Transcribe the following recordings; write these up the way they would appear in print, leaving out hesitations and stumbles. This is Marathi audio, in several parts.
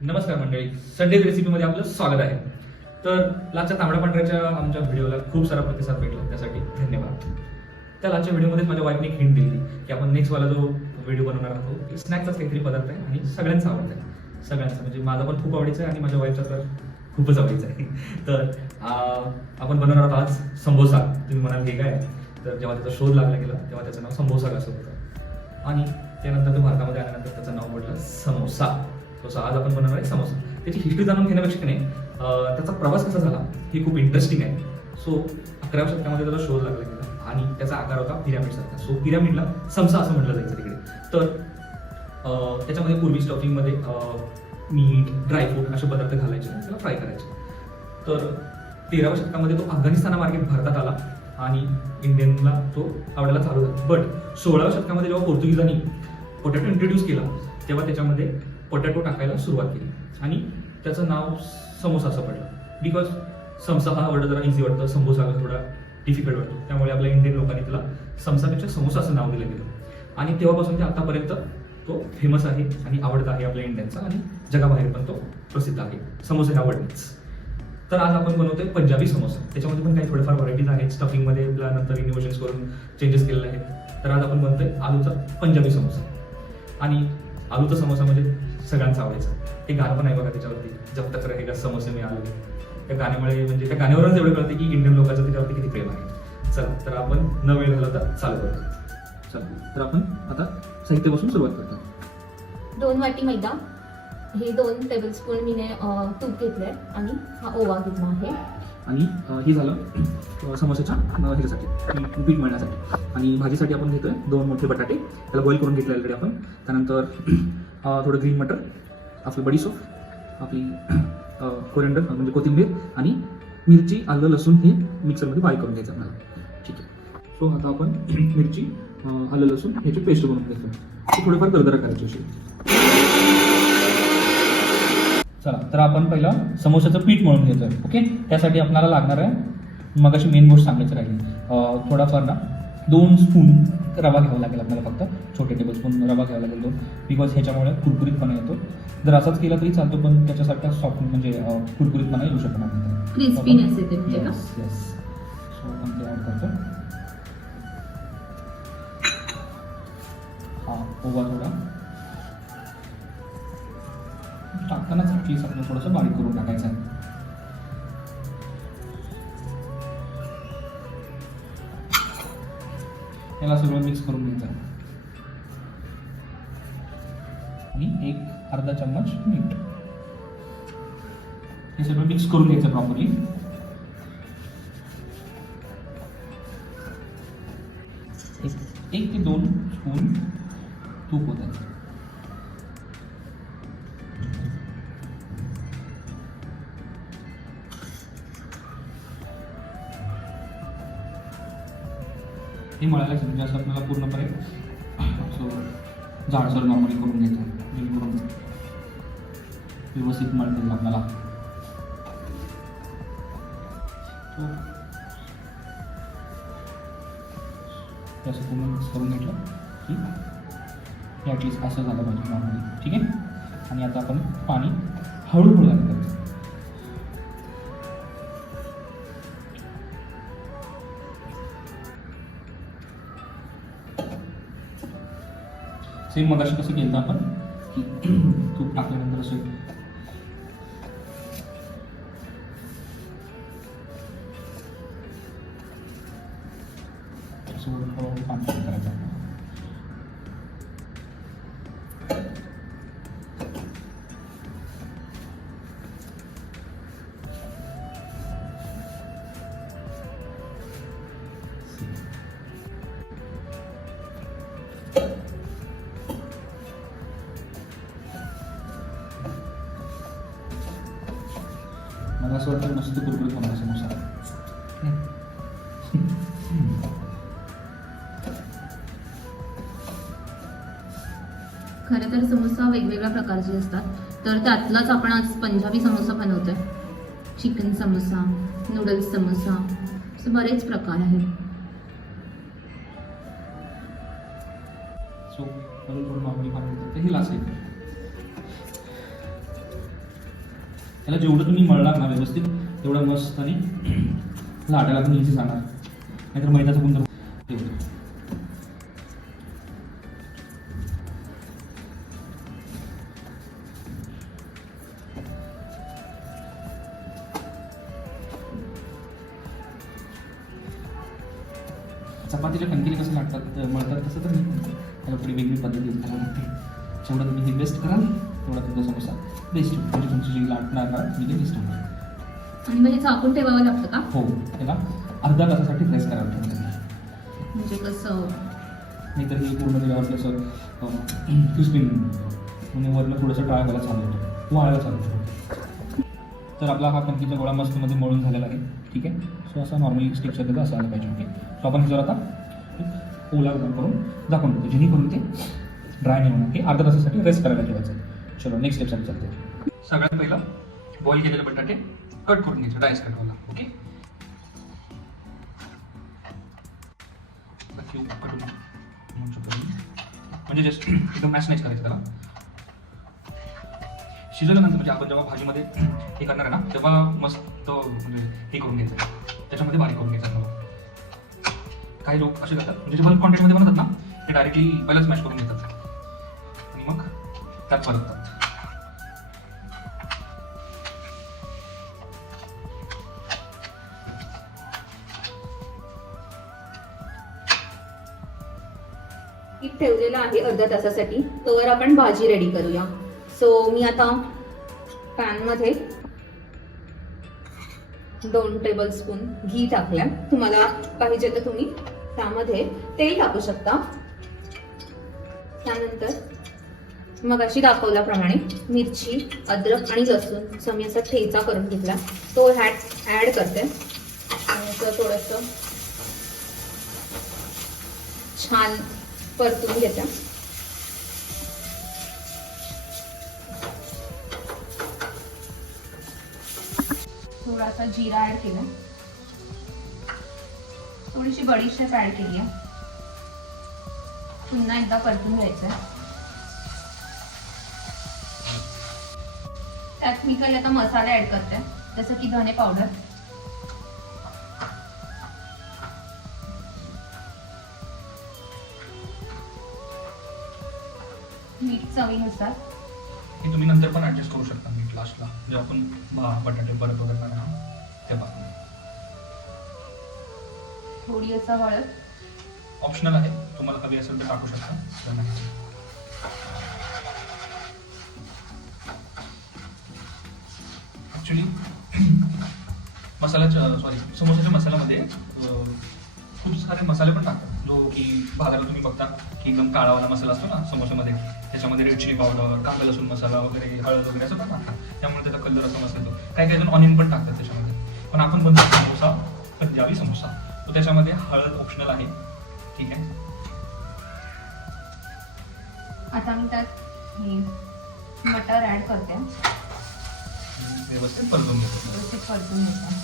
नमस्कार मंडळी, संडे रेसिपीमध्ये आपलं स्वागत आहे. तर लालच्या तांबड्या पांढऱ्याच्या आमच्या व्हिडिओला खूप सारा प्रतिसाद भेटला, त्यासाठी धन्यवाद. त्या लालच्या व्हिडिओमध्येच माझ्या वाईफने एक हिंट दिली की आपण नेक्स्ट वाला जो व्हिडिओ बनवणार आहोत स्नॅक्सचाच काहीतरी पदार्थ आहे आणि सगळ्यांचा आवडत आहे. सगळ्यांचा म्हणजे माझा पण खूप आवडीचा आहे आणि माझ्या वाईफचा तर खूपच आवडीचा आहे. तर आपण बनवणार आहोत आज समोसा. तुम्ही म्हणाल हे काय? तर जेव्हा त्याचा शोध लागला गेला तेव्हा त्याचं नाव समोसा असं होतं आणि त्यानंतर तो भारतामध्ये आल्यानंतर त्याचं नाव पडलं समोसा. तसं आज आपण बनवणार आहे समोसा. त्याची हिस्ट्री जाणून घेण्यापेक्षा नाही, त्याचा प्रवास कसा झाला हे खूप इंटरेस्टिंग आहे. सो 11व्या शतकामध्ये त्याचा शोध लागला गेला आणि त्याचा आकार होता पिरामिडसारखा. सो पिरामिडला समसा असं म्हटलं जायचं तिकडे. तर त्याच्यामध्ये पूर्वी स्टफिंगमध्ये मीठ, ड्रायफ्रूट असे पदार्थ घालायचे आणि त्याला फ्राय करायचे. तर 13व्या शतकामध्ये तो अफगाणिस्तानामार्गे भारतात आला आणि इंडियनला तो आवडायला चालू झाला. बट 16व्या शतकामध्ये जेव्हा पोर्तुगीजांनी पोटॅटो इंट्रोड्यूस केला तेव्हा त्याच्यामध्ये पोटॅटो टाकायला सुरुवात केली आणि त्याचं नाव समोसा असं पडलं. बिकॉज समसा हा वर्ड जरा इझी वाटतं, समोसा थोडा डिफिकल्ट वाटतो, त्यामुळे आपल्या इंडियन लोकांनी त्याला समसापेक्षा समोसा असं नाव दिलं गेलं आणि तेव्हापासून ते आतापर्यंत तो फेमस आहे आणि आवडता आहे आपल्या इंडियनचा आणि जगाबाहेर पण तो प्रसिद्ध आहे. समोसे आवडतेच. तर आज आपण बनवतोय पंजाबी समोसा. त्याच्यामध्ये पण काही थोडेफार व्हरायटीज आहेत. स्टफिंगमध्ये आपल्या नंतर इनोव्हेशन्स करून चेंजेस केलेले आहेत. तर आज आपण बनवतोय आलूचा पंजाबी समोसा. आणि आलूचा समोसा म्हणजे सगळ्यांचा आवडायचा. ते गाणं पण आहे बघा त्याच्यावरती, जब तक रहेगा समोसे में आलू. त्या गाण्यामुळे म्हणजे त्या गाण्यावरच एवढं कळते की इंडियन लोकांचं त्याच्यावरती किती प्रेम आहे. चला तर आपण न वेळ घालवता चालू करतो. चला तर आपण आता साहित्यापासून सुरुवात करतो. 2 वाटी मैदा, हे 2 टेबलस्पून मीने तूप घेतलंय आणि हा ओवा घेतला आहे. आणि हे झालं समोसाच्या ह्याच्यासाठी पीठ मळण्यासाठी. आणि भाजीसाठी आपण घेतोय 2 मोठे बटाटे, त्याला बॉईल करून घेतले ऑलरेडी आपण. त्यानंतर थोडं ग्रीन मटर, आपली बडीशोप, आपली कोरिअँडर म्हणजे कोथिंबीर आणि मिरची, आलं, लसूण हे मिक्सरमध्ये बारीक करून घ्यायचं आपल्याला. ठीक आहे. सो आता आपण मिरची, आलं, लसूण ह्याची पेस्ट बनवून घेतो. ती थोडीफार दरदरा करायची अशी. चला तर आपण पहिला समोसाचं पीठ मळून घेतोय. ओके, त्यासाठी आपल्याला लागणार आहे, मग अशी मेन गोष्ट सांगायची राहिली, थोडाफार ना 2 स्पून रवा घ्यावा लागेल आपल्याला. फक्त छोटे टेबलस्पून रवा घ्यावा लागेल 2, बिकॉज ह्याच्यामुळे कुरकुरीतपणा येतो. जर असाच केला तरी चालतो, पण त्याच्यासारखा सॉफ्ट म्हणजे कुरकुरीतपणा येऊ शकतो नाही. क्रिस्पीनेस येते म्हणजे का? येस. सो आपण ते ॲड करतो. हा ओवा थोडा टाकतानाच ॲटलीस्ट आपलं थोडंसं बारीक करून टाकायचं आहे. याला सगळं मिक्स करून घ्यायचं आहे आणि 1-अर्धा चम्मच मीठ, हे सगळं मिक्स करून घ्यायचं प्रॉपरली. एक ते 2 स्पून तूप होतं. हे मळायला म्हणजे असं आपल्याला पूर्णपणे जाडसर नॉर्मली करून घ्यायचं, जेणेकरून व्यवस्थित मळता आपल्याला. असं पूर्ण मिक्स करून घेतलं की हे ॲटलिस्ट असं झालं पाहिजे नॉर्मली. ठीक आहे. आणि आता आपण पाणी हळूहळू घालायचं. सेम मगाशी कसं केलं आपण की तूप टाकल्यानंतर असं हळूहळू पाणी करायचं. मला असं वाटतं मस्त कुरकुरीत होणार समोसा. खरं तर समोसा वेगवेगळ्या प्रकारचे असतात, तर त्यातलाच आपण आज पंजाबी समोसा बनवतोय. चिकन समोसा, नूडल्स समोसा, असे बरेच प्रकार आहेत. सो थोडं नॉर्मली पाणी हे लास्ट त्याला जेवढं तुम्ही मळणार ना व्यवस्थित तेवढं मस्त आणि लाटायला पण इझी जाणार, नाहीतर मैद्याचा गुणधर्म तेवढं. चपातीच्या कणकीला कसं लाटतात मळतात तसं तर नाही, त्याला थोडी वेगळी पद्धती करायला लागते. जेवढं तुम्ही हे बेस्ट कराल तेवढा तुमचा समोसा बेस्ट होईल, म्हणजे तुमची जी लाटणार ना मी ते बेस्ट होणार. आणि मग हे झाकून ठेवावं लागतं का? हो, त्याला अर्धा तासासाठी प्रेस करावं लागतं. म्हणजे कसं? नाहीतर हे पूर्ण त्याच्यावर कसं क्रिस्पी म्हणजे वरनं थोडंसं ड्राय व्हायला चालू होतं, वाळायला चालू होतं. तर आपला हा कणकीचा गोळा मस्तमध्ये मळून झालेला आहे. ठीक आहे, सो असा नॉर्मली स्टेक्चर त्याचा असायला पाहिजे. ओके, सो आपण जर आता ओला गरम करून झाकून ठेवतो, जेणेकरून ते ड्राय नाही होणार. हे अर्ध्या तासासाठी रेस्ट करायला ठेवायचं आहे. चलो नेक्स्ट स्टेपसाठी चालते. सगळ्यात पहिलं बॉईल केलेले बटाटे कट करून घ्यायचे, डायस कट व्हायला. ओके, म्हणजे जस्ट एकदम मॅश नाही करायचं त्याला. शिजवल्यानंतर म्हणजे आपण जेव्हा भाजीमध्ये हे करणार आहे ना तेव्हा मस्त म्हणजे हे करून घ्यायचं, त्याच्यामध्ये बारीक करून घ्यायचं. काही लोक असे करतात म्हणजे जे बल्क क्वांटिटीमध्ये बनवतात ना ते डायरेक्टली पहिलाच मॅश करून घेतात आणि मग त्यात परततात. पीठ ठेवलेलं आहे अर्ध्या तासासाठी, तोवर आपण भाजी रेडी करूया. सो मी आता पॅनमध्ये 2 टेबलस्पून घी टाकल्या. तुम्हाला पाहिजे तर तुम्ही त्यामध्ये तेल टाकू शकता. त्यानंतर मग अशी दाखवल्याप्रमाणे मिरची, अद्रक आणि लसूण मी असा ठेचा करून घेतला तो ऍड करते. आणि थोडंसं छान परतून घेते. थोडासा जिरा ऍड केला, थोडीशी बडीशेप ऍड केली आहे. पुन्हा एकदा परतून घ्यायचं. त्यात मी काही आता मसाले ऍड करते, जसं की धने पावडर, मीठ चवीनुसार. हे तुम्ही नंतर पण ऍडजस्ट करू शकता मीठ लास्टला, जेव्हा आपण बटाटे परत वगैरे करणार तेव्हा. थोडी असा हळद ऑप्शनल आहे, तुम्हाला कधी असेल तर टाकू शकता. ऍक्च्युली समोसाच्या मसाल्यामध्ये खूप सारे मसाले पण टाकतात, जो की बाजारात तुम्ही बघता की एकदम काळावाला मसाला असतो ना समोसामध्ये, त्याच्यामध्ये रेड चिली पावडर, कांदा लसूण मसाला वगैरे, हळद वगैरे असं पण टाकतात, त्यामुळे त्याचा कलर असा मस्त येतो. काही जण ऑनियन पण टाकतात त्याच्यामध्ये. पण आपण बनवतो समोसा पंजाबी समोसा, तो त्याच्यामध्ये हळद ऑप्शनल आहे. ठीक आहे, आता मी त्यात मटर ऍड करते. व्यवस्थित परतून घेतो. व्यवस्थित परतून घेते.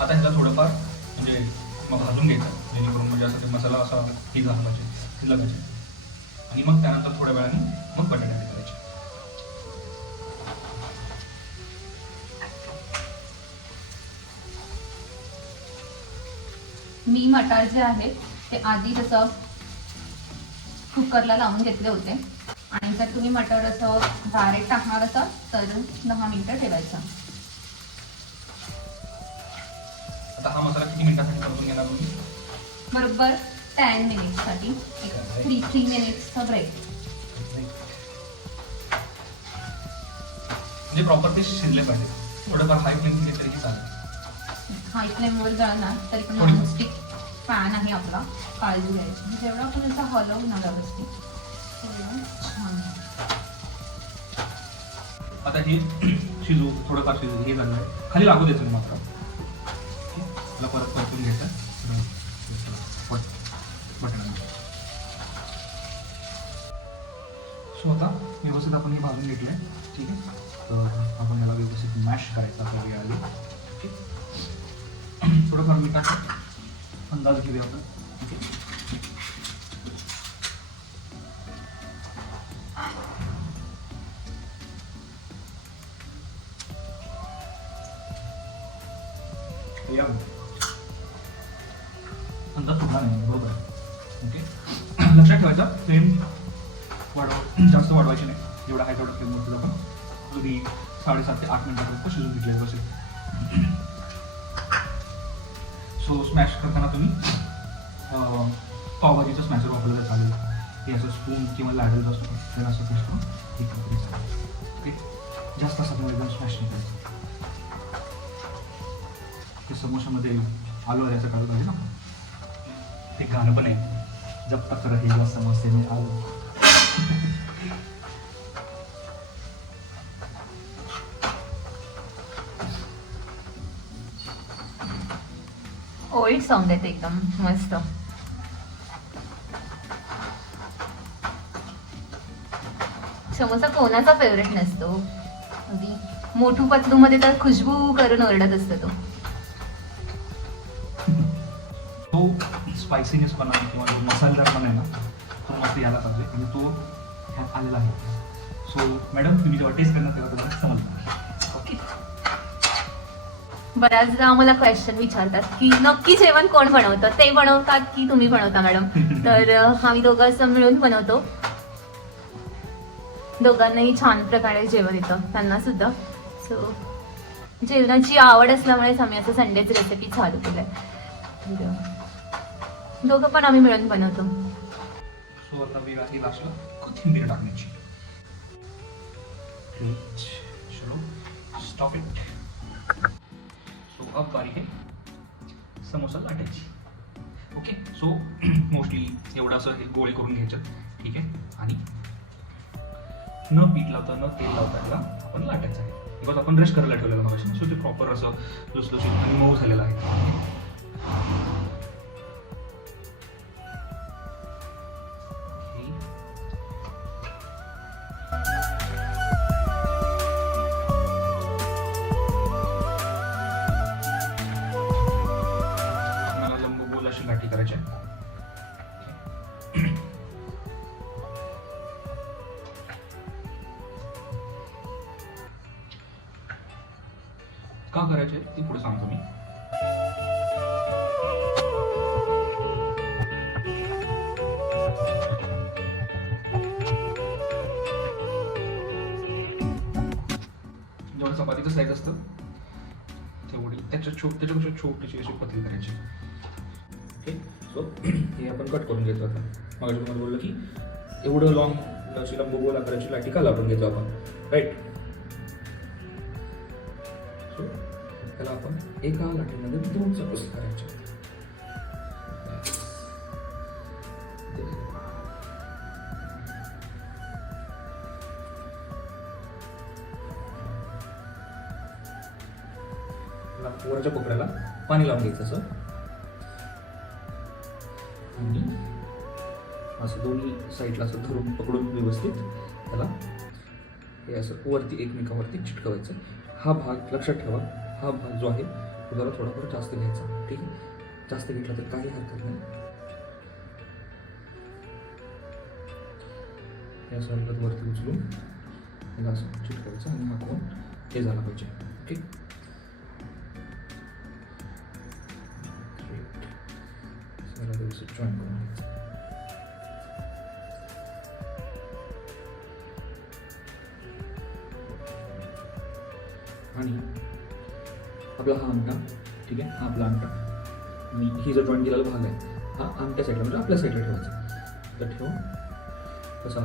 आता ह्याला थोडंफार म्हणजे मग भाजून घ्यायचं, जेणेकरून म्हणजे असं ते मसाला असा ही झाला पाहिजे, शिजला पाहिजे. आणि मग त्यानंतर थोड्या वेळाने मग बटाटे ऍड करायचे. मी मटार जे आहेत ते आधी तसं कुकरला लावून घेतले होते. आणि जर तुम्ही मटार असं डायरेक्ट टाकणार असाल तर 10 मिनिटं ठेवायचं. आता हा मसाला किती मिनिटांसाठी परतून घेणार तुम्ही? बरोबर 10 मिनिट्ससाठी, 3 मिनिट्सचा ब्रेक. म्हणजे प्रॉपर ते शिजले पाहिजे. थोडंफार हाय फ्लेम केली तरीही चालेल. हाय फ्लेमवर जळणार तरी पण नॉनस्टिक पॅन आहे आपला, काळजी घ्यायची. जेवढा आपण याचा हलवू ना व्यवस्थित तेवढं छान. आता हे थोडंफार शिजू हे झालं आहे, खाली लागू द्यायचं नाही मात्र. मला परत परतून घ्यायचं बटाटा. सो आता व्यवस्थित आपण हे भाजून घेतलं आहे. ठीक आहे, तर आपण याला व्यवस्थित मॅश करायचा आता वेळ आली. ओके, थोडंफार मिठाचा अंदाज घेऊया आपण. Okay, yum. अंदाज सुटला नाही, बरोबर आहे. ओके, लक्षात ठेवायचा फ्लेम जास्त वाढवायची नाही. जेवढा आहे तेवढा फ्लेमवरती आपण अगदी 7.5 ते 8 मिनिटापर्यंत शिजून घेतलेलं बसेल. सो स्मॅश करताना तुम्ही पावभाजीचं स्मॅशर वापरलं तर चालेल. हे असं स्पून किंवा लॅडल असतो त्याला असं स्मॅश करून हे तरी चालेल. ओके, जास्त असं तुम्ही एकदम स्मॅश नाही करायचं. ते समोशामध्ये आलो याचं काढलं पाहिजे ना. ते गाणं पण आहे, जब तक रहेगा समोसे में आलू. ओल्ड सॉन्ग आहे ते एकदम मस्त. समोसा कोणाचा फेवरेट नसतो. अगदी मोठू पतलू मध्ये तर खुशबू करून ओरडत असतो तो. तो स्पायसीनेस पण आहे किंवा जो मसालेदार पण आहे ना, तो मस्त यायला पाहिजे आणि तो ह्यात आलेला आहे. सो मॅडम तुम्ही जेव्हा टेस्ट करणार तेव्हा तुम्हाला समजणार. ओके, बऱ्याचदा आम्हाला क्वेश्चन विचारतात की नक्की जेवण कोण बनवतं, ते बनवतात की तुम्ही बनवता मॅडम. तर आम्ही दोघं असं मिळून बनवतो. दोघांनाही छान प्रकारे जेवण येतं त्यांना सुद्धा. सो जेवणाची आवड असल्यामुळेच आम्ही असं संडेची रेसिपी चालू केलंय. दोघं पण आम्ही मिळून बनवतो. सो आता वेळ आहे लास्टला कोथिंबीर टाकण्याची. चलो स्टॉप इट. सो अब बारी है समोसा लाटायची. ओके, सो मोस्टली एवढं असं हे गोळे करून घ्यायचं. ठीक आहे, आणि न पीठ लावता न तेल लावता याला आपण लाटायचं आहे. बिकॉज आपण रेस्ट करायला ठेवलेलं मग, सो ते प्रॉपर असं लुसलुशीत आणि मऊ झालेलं आहे. आपल्याला लंब गोल अशी गाठी करायच्या. का करायचे ते पुढे सांगतो मी. जेवढं चपातीचं साईज असतं तेवढी त्याच्यापेक्षा छोटीशी अशी पतली करायची. ओके, सो हे आपण कट करून घेतो. आता मग तुम्हाला बोललं की एवढं लॉंग अशी लंबगोल आकाराची लाटी का लाटून घेतो आपण, राईट. सो त्याला आपण एका लाटीमध्ये 2 समोसे करायचे. वरच्या कोपऱ्याला पाणी लावून घ्यायचं असं, आणि असं दोन्ही साईडला असं धरून पकडून व्यवस्थित त्याला हे असं वरती एकमेकावरती चिटकवायचं. हा भाग लक्षात ठेवा, हा भाग जो आहे तो जरा थोडाफार जास्त घ्यायचा. ठीक आहे, जास्त घेतला तर काही हरकत नाही. या साईडला वरती उचलून त्याला असं चिटकवायचं आणि हा कोण हे झाला पाहिजे. ओके, जॉईन करून घ्यायचं. आणि आपला हा आमटा, ठीक आहे, हा आपला आमटा आणि ही जो जॉईन केलेला भाग आहे हा आमट्या साईडला म्हणजे आपल्या साईडला ठेवायचा. तर ठेवून कसा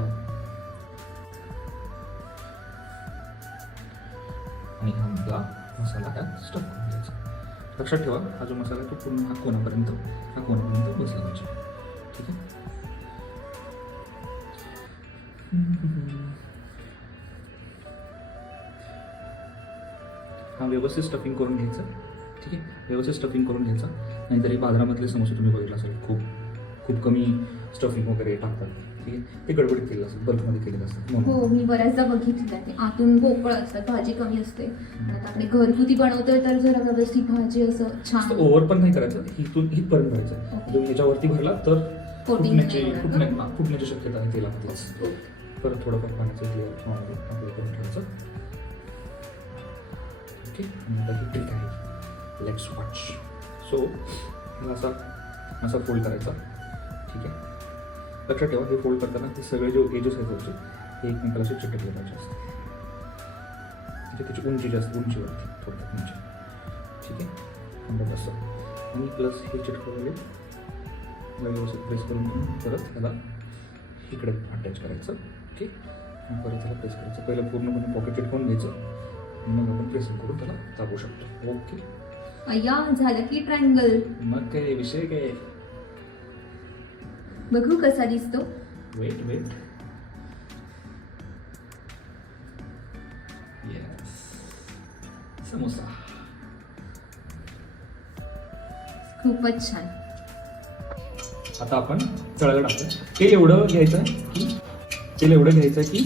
आणि हा आपला मसाला त्यात स्टफ करून घ्यायचा. लक्षात ठेवा, हा जो मसाला तो पूर्ण हा कोणापर्यंत बसला पाहिजे. ठीक आहे, हा व्यवस्थित स्टफिंग करून घ्यायचं. ठीक आहे, व्यवस्थित स्टफिंग करून घ्यायचं. नाहीतरी बाजारामधले समोसे तुम्ही बघितलं असेल खूप कमी स्टफिंग वगैरे टाकतात. ठीक आहे, ते गडबडीत केलेलं असतं, बल्कमध्ये केलेलं असतं. हो, मी बऱ्याचदा बघितलं आहे. आतून पोकळ असतात, भाजी कमी असते. आता आपले घरगुती बनवतोय तर जरा व्यवस्थित भाजी असं छान ओव्हर पण नाही करायचं, इथपर्यंत भरायचं. तुम्ही ह्याच्यावरती भरला तर फुटण्याची शक्यता आहे तेलामध्येच. परत थोडंफार पाण्याचं क्लिअर आपलं करून ठेवायचं. ओके, ठीक आहे. Let's watch. सो ह्याला असा फोल्ड करायचा. ठीक आहे, लक्षात ठेवा हे फोल्ड करताना ते सगळे जे एजेस आहेत वरचे हे एकमेकाला असे चिटकले पाहिजे असते. म्हणजे त्याची उंची जास्त उंचीवरती थोडक्यात उंची. ठीक आहे, बघ असं. आणि प्लस हे चिटकवलेले व्यवस्थित प्रेस करून परत ह्याला इकडे अटॅच करायचं. ओके, परत त्याला प्रेस करायचं. पहिलं पूर्णपणे पॉकेट चिटकवून घ्यायचं, मग आपण प्रेसिंग करून त्याला दाबू शकतो. ओके, अय्या झालं की ट्रायंगल. मग काय विषय काय. बघू कसा दिसतो. Wait yes, samosa. खूपच छान. आता आपण तळायला टाकू. तेल एवढं घ्यायचं की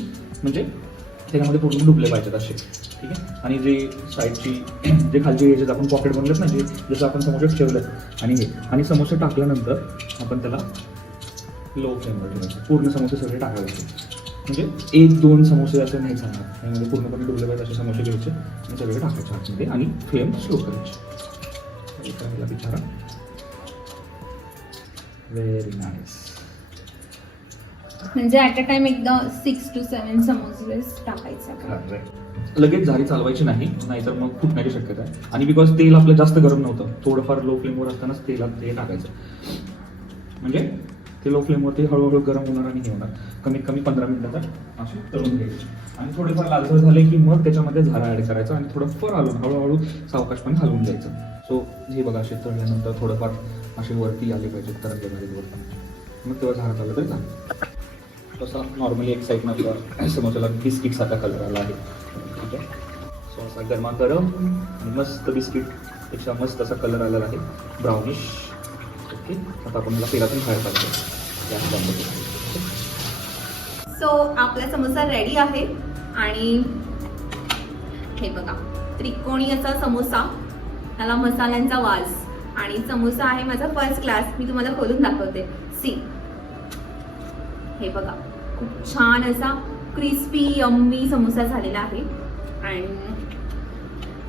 म्हणजे त्याच्यामध्ये पूर्ण डुबले पाहिजेत असे. ठीक आहे, आणि जे साईडची जे खालचे जे आपण पॉकेट बनवलेत ना, जे जसं आपण समोसे ठेवलेत आणि समोसे टाकल्यानंतर आपण त्याला लो फ्लेमवर ठेवायचं. पूर्ण समोसे सगळे टाकायचे. म्हणजे 1-2 समोसे असं नाही चालणार, त्यामध्ये पूर्णपणे डुबले पाहिजे असे समोसे घ्यायचे आणि सगळे टाकायचे आतमध्ये आणि फ्लेम स्लो करायची. एका बिचारा व्हेरी नाईस. म्हणजे ॲट अ टाइम एकदा 6 to 7 समोसे टाकायचा. लगेच झारी चालवायची नाही, नाहीतर मग फुटण्याची शक्यता आहे. आणि बिकॉज तेल आपलं जास्त गरम नव्हतं, थोडंफार लो फ्लेमवर असतानाच तेलात ते टाकायचं. म्हणजे ते लो फ्लेमवरती हळूहळू गरम होणार आणि हे होणार. कमीत कमी 15 मिनिटाचा असे तळून घ्यायचे. आणि थोडेफार लालसर झाले की मग त्याच्यामध्ये झारा ॲड करायचा आणि थोडंफार हळूहळू सावकाशपणे हलवून द्यायचं. सो हे बघा, असे तळल्यानंतर थोडंफार असे वरती आले पाहिजेत, तरंगले पाहिजेत वरती. मग तेव्हा झारा चाललं तरी झालं. तसा नॉर्मली एक साईडनं आपला समोसाला बिस्किटसारखा कलर आला आहे. ठीक आहे, सो असा गरमागरम आणि मस्त बिस्किटपेक्षा मस्त असा कलर आलेला आहे, ब्राउनिश. ओके, आता आपण याला तेलातून बाहेर काढतो. सो आपला समोसा रेडी आहे. आणि हे बघा, त्रिकोणी असा समोसा, त्याला मसाल्यांचा वास. आणि समोसा आहे माझा फर्स्ट क्लास. मी तुम्हाला खोलून दाखवते. सी, हे बघा, खूप छान असा क्रिस्पी यम्मी समोसा झालेला आहे. आणि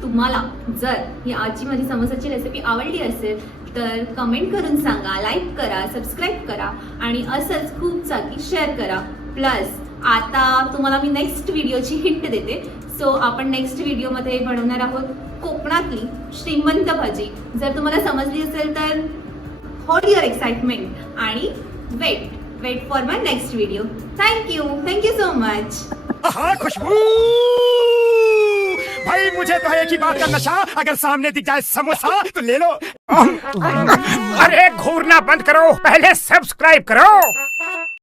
तुम्हाला जर ही आजची माझी समोसाची रेसिपी आवडली असेल तर कमेंट करून सांगा, लाईक करा, सबस्क्राईब करा आणि असंच खूप जागी शेअर करा. प्लस आता तुम्हाला मी नेक्स्ट व्हिडिओची हिंट देते. सो आपण नेक्स्ट व्हिडिओमध्ये बनवणार आहोत कोकणातली श्रीमंत भाजी. जर तुम्हाला समजली असेल तर होल्ड युअर एक्साइटमेंट आणि wait for my next video. Thank you so much. हाँ खुशबू भाई, मुझे तो है कि बात का नशा. अगर सामने दिख जाए समोसा तो ले लो. अरे घूरना बंद करो, पहले सब्सक्राइब करो.